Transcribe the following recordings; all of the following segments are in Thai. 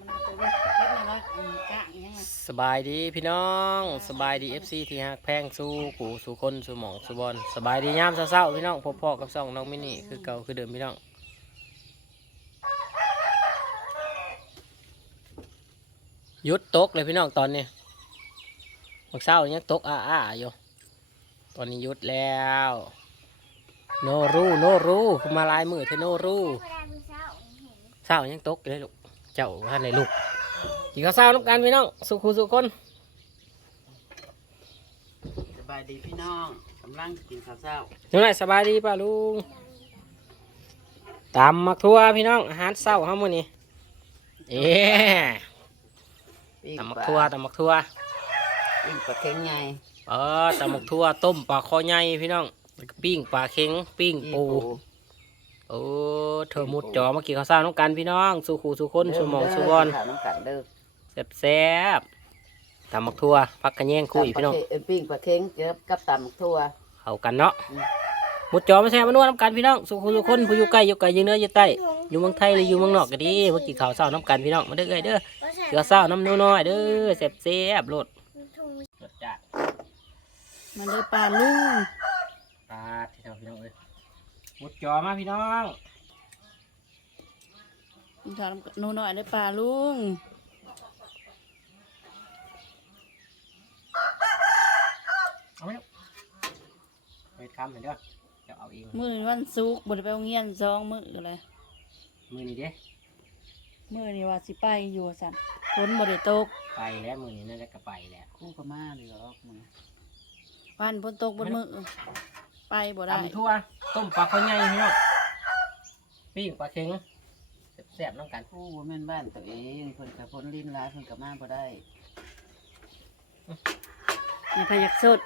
มันเอาตัวเก็บในร้อยอืมกะอย่างเงี้ยสบายดีพี่น้องสบายดี FC ที่ฮักแพงสู้กูสู้คนสู้หมองสู้บอลสบายดียามเช้าๆพี่น้องพบพ่อกับซ่องน้องมินี่คือเก่าคือเดิมพี่น้องหยุดตกเลยพี่น้องตอนนี้บักเช้ายังตกอ้าๆอยู่ตอนนี้หยุดแล้ว โนรูโนรูคือมาลายมือเทโนรูเช้ายังตกอยู่เลยลูก เจ้าท่านไหนลูกกินข้าวเช้าน้ำกันพี่น้องสุขุสุขคนสบายดีพี่น้องกำลังกินข้าวเช้ายังไงสบายดีป่ะลุงตามมักทั่วพี่น้องอาหารเช้าเฮามื้อนี้เอ๊ะปิ้งตำมักปลาทั่วตำมักทั่วปิ้งปลาเค็งไงเออตำมักทั่วต้มปลาคอใหญ่พี่น้องแล้วก็ปิ้งปลาเค็งปิ้งปู โอ้เธอมุดจอมากินข้าวเช้าน้ำกันพี่น้องสุขุสุขคนสุหมองสุบอลข้าวน้ำกันเด้อแซ่บๆตำมักทั่วพักกันแย่งคุยพี่น้องตำปลาเค็เปิ้งปลาเค็งเจอกับตำทั่ว เข้ากันเนาะอืม มุดจอมาแซ่บมานวดน้ำกันพี่น้องสุขุสุขคนผู้อยู่ใกล้อยู่ไกลอยู่เหนื้ออยู่ใต้อยู่เมืองไทยหรืออยู่เมืองนอกก็ดีมากินข้าวเช้าน้ำกันพี่น้องมาเด้อเอ้ยเด้อเสือเศร้าน้ำน้อยๆเด้อเสบเสียบๆโลดรสจัดมันเลยปลาลุงตาที่เท่าพี่น้องเอ้ย มุดจอมาพี่น้องกินข้าวหนูหน่อยได้ปลาลุงเอาไหมลูกไปคำเห็นเด้อเดี๋ยวเอาเองมื้อนี้วันศุกร์บ่ได้ไปโรงเรียนสองมื้อเลยมือนี้เด้มื้อนี้ว่าสิไปอยู่สั่นฝนบ่ได้ตกไปแล้วมือนี้นั่นแหละก็ไปแล้วคู่กับมาเลยเหรอมึงวันฝนตกบนมื้อ ไปบ่ได้ตำทั่ว ต้มปลาข้าวใหญ่พี่น้องปิ้งปลาเค็งแซ่บๆน้ำกันคู่ว่าแม่นบ้านตัวเองเพิ่นกับพ้นลิ้นร้ายเพิ่นกับมาบ่ได้ในพยักสด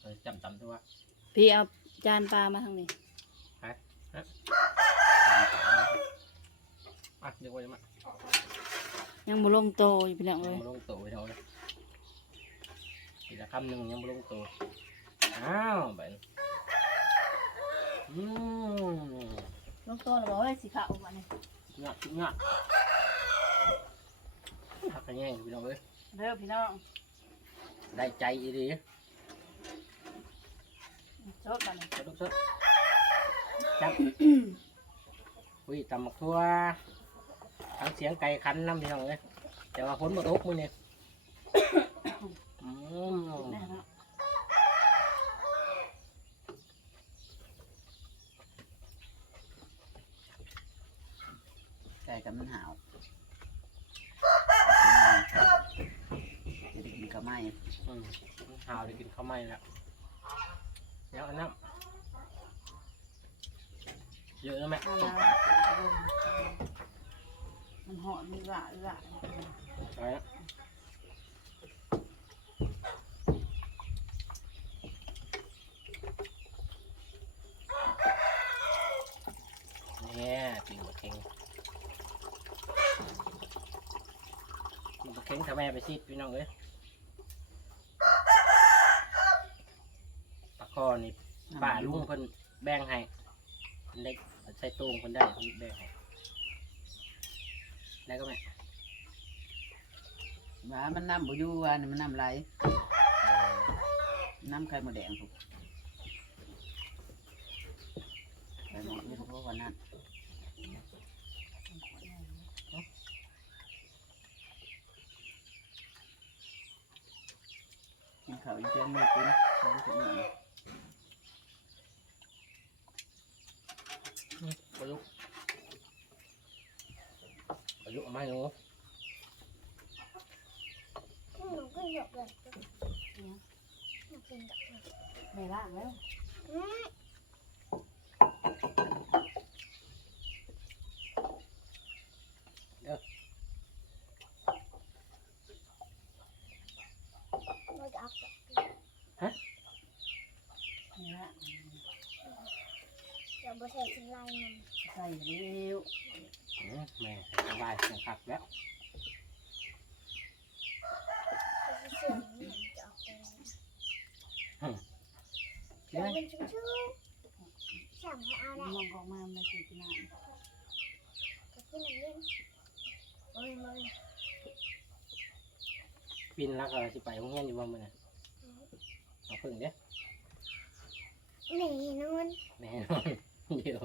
เออจำตำทั่วพี่เอาจานปลามาทางนี้ฮะฮะอะเดี๋ยวไว้มายังบ่ลงโตอยู่พี่น้องยัเอ้งยบ่ลงตัวไว้เท่าเลยอีกละคำหนึ่งยังบ่ลงตัว อ้าวไปอืมลงโตแล้วบ่เอ้ยสิเข้าบัดนี้เงาะเงาะหักกันแย่งพี่น้องเอ้ยเด้อพี่น้องได้ใจอีดีสดบัดนี้สดสดจับอุ้ยตำมักทั่วทั้งเสียงไก่คันน้ำพี่น้องเอ้ยแต่ว่าฝนมาตกมื้อนี้อืม แน่เนาะ ไก่กับมันหาวจะได้กินกับไม้อืมหาวได้กินข้าวไหม้แล้วเดี๋ยวอันน้ำเยอะแล้วแม่เอาต้มละปลามันหอมมีหละหละไปแล้วเนี่ยปิ่งบะเค็ง ปิ่งบะเค็งทำแม่ไปซีดพี่น้องเอ้ยตะคอนี่ป่าลุงเพิ่นแบ่งให้เพิ่นเล็กใส่ตู้เพิ่นได้เพิ่นแบ่งให้ได้ก็แม่ว่ามันน้ำบ่อยู่ว่านี่มันน้ำไหลน้ำไข่มดแดงถูกไปหมดเลยเพราะว่านั้น กินข้าวอีเทียนมือกินร้อนถึงนี่ ประยุกต์ประยุกต์เอาไม้หนู หนูก็หยกเลยหนูกินกับ ไม่ล่างแล้ว อืมเราจะเอากลับ นี่ละ ใส่ชิ้นลายมันใส่เร็วอืมแม่สบายสังคักแล้วก็จะเสือมเหมือนจะออกไปเดี๋ยวมันชุ่มๆสั่งให้เอามละองออกมาไม่ใช่กินน้ำกับที่น้ำเย็นเอ้ยมึงปินแล้วก็สิไปโรงเรียอยู่บ่มื้อนี้เอาพึ่งเด้อหนีนู่นแน่นอน เดี๋ยว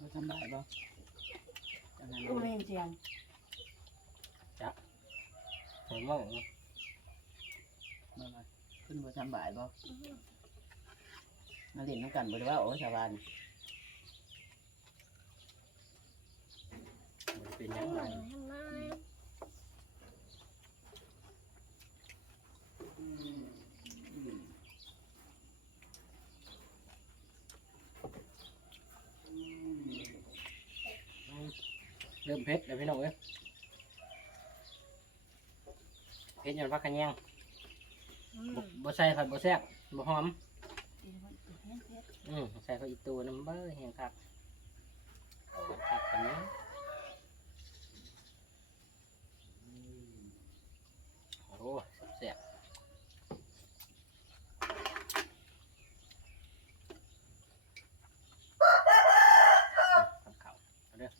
บ่สำบายบ่จังนั้นกูไม่เห็นเสียงผมมองบ่ว่าขึ้นบ่สำบายบ่มาเล่นน้ำกันบ่ได้ว่าโอ้ชาวบ้านมันเป็นหทำยังไมไง ทำไม เริ่มเพชรแล้วพี่น้องเอ้ยเพชรยันพักกันยังอืมบ่บ่ใส่ผัดบ่แซ่บบ่หอมอีมันเป็นเฮ็ดเฮ็ดอืมใส่เขาอีกตัวน้ำเบ้อแห้งคักเอาคักกันเนี้ยโอ้แซ่บๆกับข้าวเอาเด้อ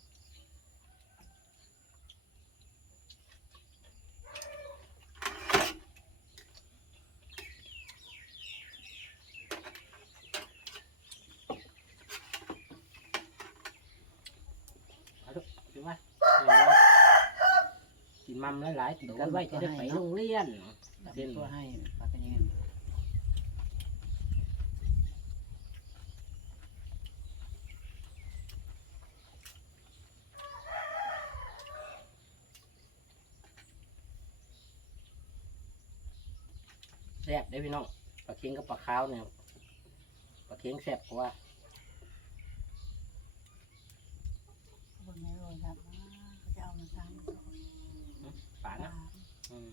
เอาลูกกินมา กินมัมหลายๆตัวไว้จะได้ไปโรงเรียนเส้นตัวให้พักกันยังแซ่บได้พี่น้องปลาเค็งกับปลาขาวเนี่ยปลาเค็งแซ่บกว่า บนนี้เลยครับอ่า เขาจะเอามาทำปลาปลานะอืม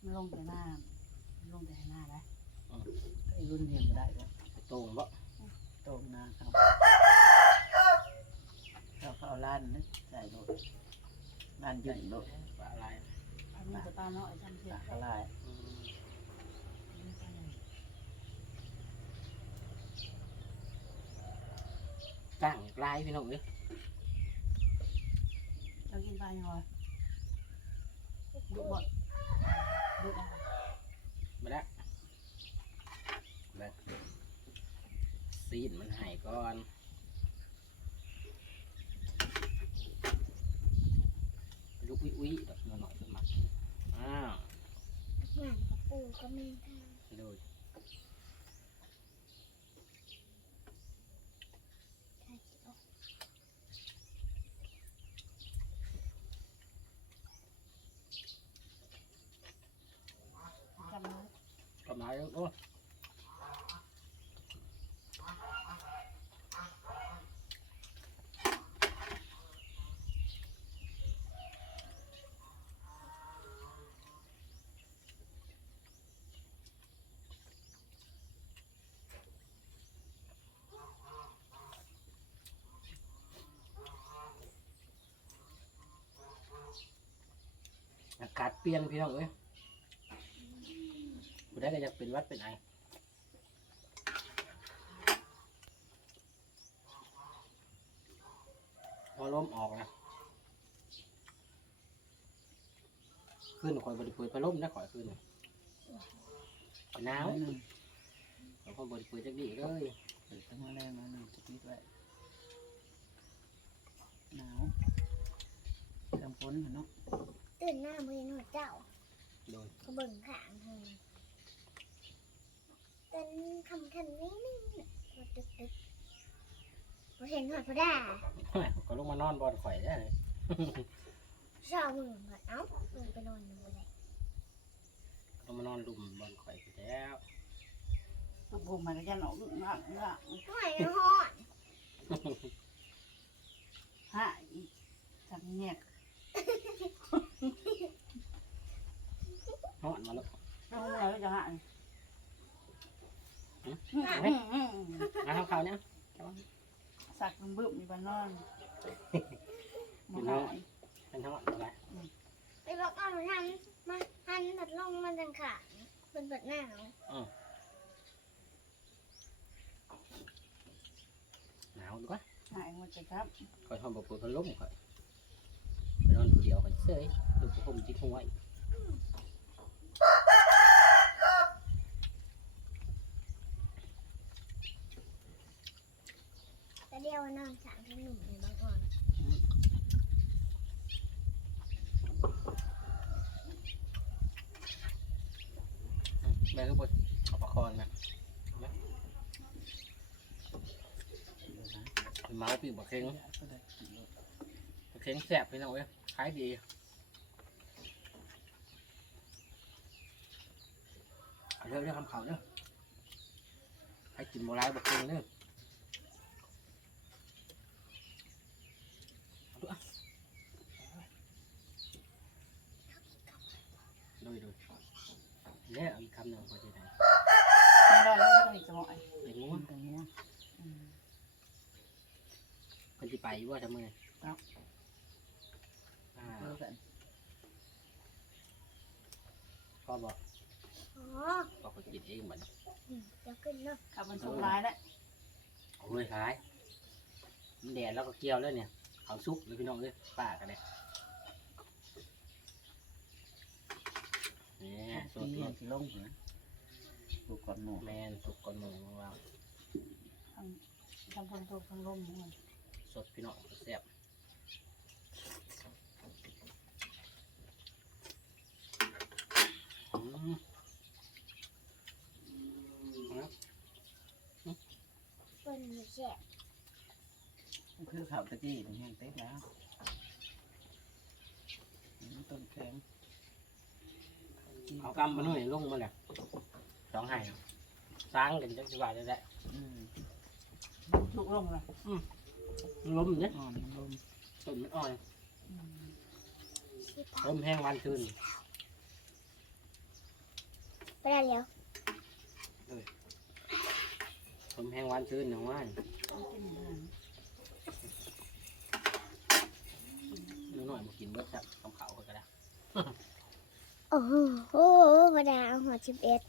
มันลงแต่หน้ามันลงแต่หน้าได้ไอ้รุ่นเรียนบ่ได้บ่ไปโตงบ่โตมนาครับเขาเขาเอาล้านนึกใส่โลดล้านยืนโลดปลาอะไรอันนี้จะปลาเนาะไอ้ทำเสียปากกระลายอืมจ้างลายพี่น้องเอ้ย เรากินปลายังไงบุบดบุบอะมาแล้วแบบซีนมันหายก่อนลุกอุ้ยอุ้ยดอกหน่อยขึ้นมาอ้าวงานกับปูก็มีทาง ไปดู ใช่เขียว จำเลย กับมาแล้วโอ้อากาศเปลี่ยนพี่น้องเอ้ย ผู้ใดก็อยากเป็นหวัดเป็นไอพอลมออกนะขึ้นข่อยบริเปิดพัดลมนะข่อยขึ้นน่ะหนาวหนึ่งข่อยบริเปิดจักดีเลยเปิดตั้งมาแรงมาหนึ่งจะปิดไว้หนาวเริ่มฝนเนาะตื่นหน้ามือหนวดเจ้าโดยก็เบิ่งขางเธอ เป็นคำคันนี้นึงว่าตึกตึกพอเห็นหอดพอด่าก็ลงมานอนบอลข่อยได้เลยเช้ามึงก็เอ้ามึงไปนอนอยู่เลยลงมานอนลุมบอลข่อยไปแล้วบุบบุบมันก็จะหนอกอึ้งอะอึ้งอะห่วยยังหอนฮะอีจังเนี่ยฮอนมาแล้วเราเราจะหะ หืมอืมอืมอืมมาทำข่าวเนี่ยสักบึ้มมีบ้านนอนอยู่เนาะเป็นทั้งหมดอะไรไปบอกเอาทำมาหันตัดลงมาจังขาเป็นแบบหนาวหนาวดูวะหายหมดจะครับคอยทำแบบเปิดพัดลมคอยไปนอนผู้เดียวกันเฉยดูพวกผมจิตหัวอีก แต่เดี ยวนอนสามขนมในบางอ่อนแม่ก็บดเอาประคอนนะเมาปีกบักเค็งบักเค็งแสบพี่น้องเว้ยขายดีเรื่องเรื่องคำเขาเนาะให้กินโบราณบักเค็งเนาะเอาดูอะ โดยโดยแล้วอีกคำหนึ่งพอจะได้ไม่ได้แล้วก็อีกสมองเด็กงูตรงนี้คนที่ไปว่าทำไมครับอ่าพ่อบอกอ๋อกคนกินเองเหมือนอืมเดี๋ยวขึ้นเนาะขับมันสุกร้ายแล้วโอ้ยร้ายมันแดดแล้วก็เกี่ยวแล้วเนี่ย เขาซุกเลยพี่น้องเลยป่ากันเลย นี่ยสตีดเห็นสิลงเหรอดูก่อนหมูแมนสุกก่อนหมูของเราทำคนตกทางลมมันสดพี่น้องแซ่บอืมเป็นหมูแซ่บคือข้าวตะกี้มันแห้งเต็มแล้วอืมต้นแข็ง เอา กำมาหน่อยลงมาเลยร้องไห้เนาะสร้างกันจังสิบาทได้แหละอืมสุกลงเลยล้มเนี่ยอ่อนลมต้นมันอ่อนสิพักล้มแห้งวันคืนไปได้แล้วล้มแห้งวันคืนหนึ่งวันนิดหน่อยมากินเบิดครับคำเขาก็ได้ โอ้โหโอ้โหมาดาเอาหัวสิบเอ็ด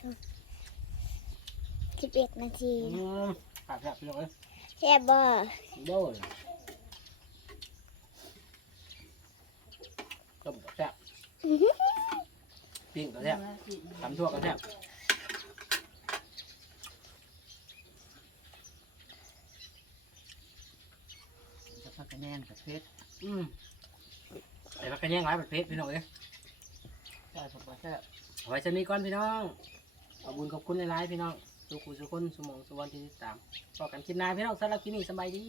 สิบเอ็ดนาทีอืมขาดแซ่บพี่น้องเอ้ยแซ่บบ่โดนต้มก็แซ่บปิ้งก็แซ่บตำทั่วก็แซ่บจะพักกระแนนกับเพชรอืมไอ้พักกันแย่งร้ายประเภทพี่น้องเอ้ย ใช่ผมว่าแค่เอาไว้จะมีก่อนพี่น้องขอบคุญขอบคุณในไลฟ์พี่น้องสุขุสุขคนสมองสุวรรณที่ติดตามพอกันคลิปหน้าพี่น้องสำหรับคลิปนี้สบายดี